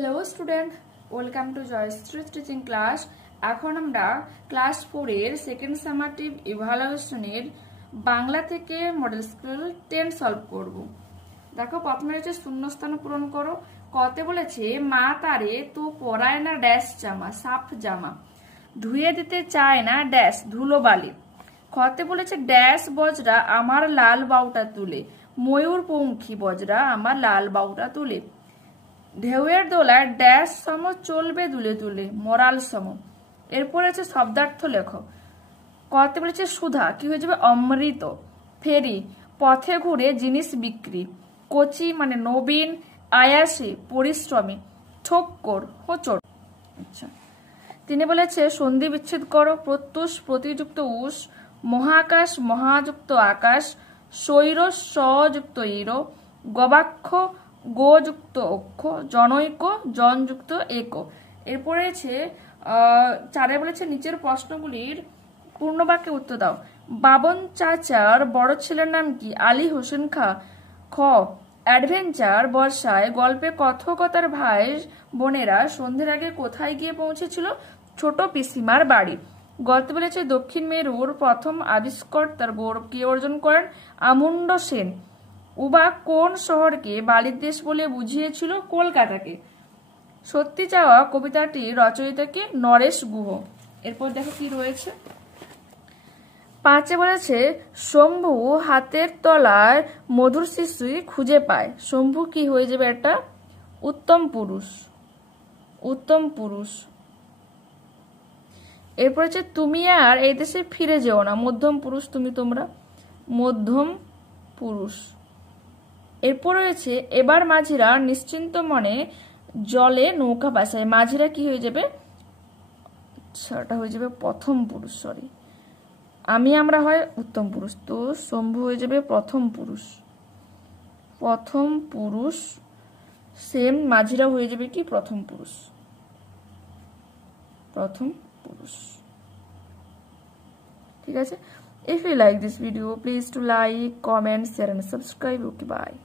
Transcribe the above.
Hello student, welcome to Jayashree teaching class. এখন আমরা class 4 এর সেকেন্ড সামারটিভ ইভালুয়েশনের বাংলা থেকে মডেল স্কুল 10 সলভ করব। দেখো, প্রথমে হচ্ছে শূন্যস্থান পূরণ করো। কতে বলেছে মা তারে তো পরায় না ড্যাশ জামা, সাফ জামা, ধুয়ে দিতে চায় না ড্যাশ ধুলো বালি। খতে বলেছে ড্যাশ বজরা আমার লাল বাউটা তুলে, ময়ূর পঙ্খী বজরা আমার লাল বাউটা তুলে। ঢেউয়ের দোলায় ড্যাশ সম চলবে দুলে দুলে, মরাল সম। এরপরে আছে শব্দার্থ লেখো। কতে বলেছে সুধা কি হয়ে যাবে অমৃত। ফেরি পথে ঘুরে জিনিস বিক্রি। কচি মানে নবীন, আয়াসী পরিশ্রমী, ঠোক্কর হোঁচট। আচ্ছা, তিনি বলেছে সন্ধি বিচ্ছেদ করো। প্রত্যুষ প্রতিযুক্ত উষ, মহাকাশ মহাযুক্ত আকাশ, সৈর সযুক্ত ইর, গবাক্ষ গোযুক্ত অক্ষ, জনৈক জনযুক্ত এক। এরপরে আছে চারে বলেছে নিচের প্রশ্নগুলির পূর্ণ বাক্যে উত্তর দাও। বাবন চাচার বড় ছেলের নাম কি? আলী হোসেন খা। খ অ্যাডভেঞ্চার বর্ষায় গল্পে কথকতার ভাই বোনেরা সন্ধ্যের আগে কোথায় গিয়ে পৌঁছেছিল? ছোট পিসিমার বাড়ি। গল্পে বলেছে দক্ষিণ মেরুর প্রথম আবিষ্কর্তার গৌরব কে অর্জন করেন? আমুণ্ড সেন। উবা কোন শহরকে বালির দেশ বলে বুঝিয়েছিল? কলকাতাকে। সত্যি চাওয়া কবিতাটির রচয়িতাকে নরেশ গুহ। এরপর দেখো কি রয়েছে। পাঁচে বলেছে শম্ভু হাতের তলায় মধুর শিশুই খুঁজে পায়। শম্ভু কি হয়ে যাবে? একটা উত্তম পুরুষ, উত্তম পুরুষ। এরপর হচ্ছে তুমি আর এই দেশে ফিরে যেও না। মধ্যম পুরুষ তুমি তোমরা, মধ্যম পুরুষ। এরপর রয়েছে এবার মাঝিরা নিশ্চিন্ত মনে জলে নৌকা ভাসায়। মাঝিরা কি হয়ে যাবে? সেটা হয়ে যাবে প্রথম পুরুষ। সরি, আমরা হয় উত্তম পুরুষ, তো শম্ভু হয়ে যাবে প্রথম পুরুষ, প্রথম পুরুষ। সেম মাঝিরা হয়ে যাবে কি? প্রথম পুরুষ, প্রথম পুরুষ। ঠিক আছে। If you like this video, please to like, comment, share and subscribe. Okay, bye.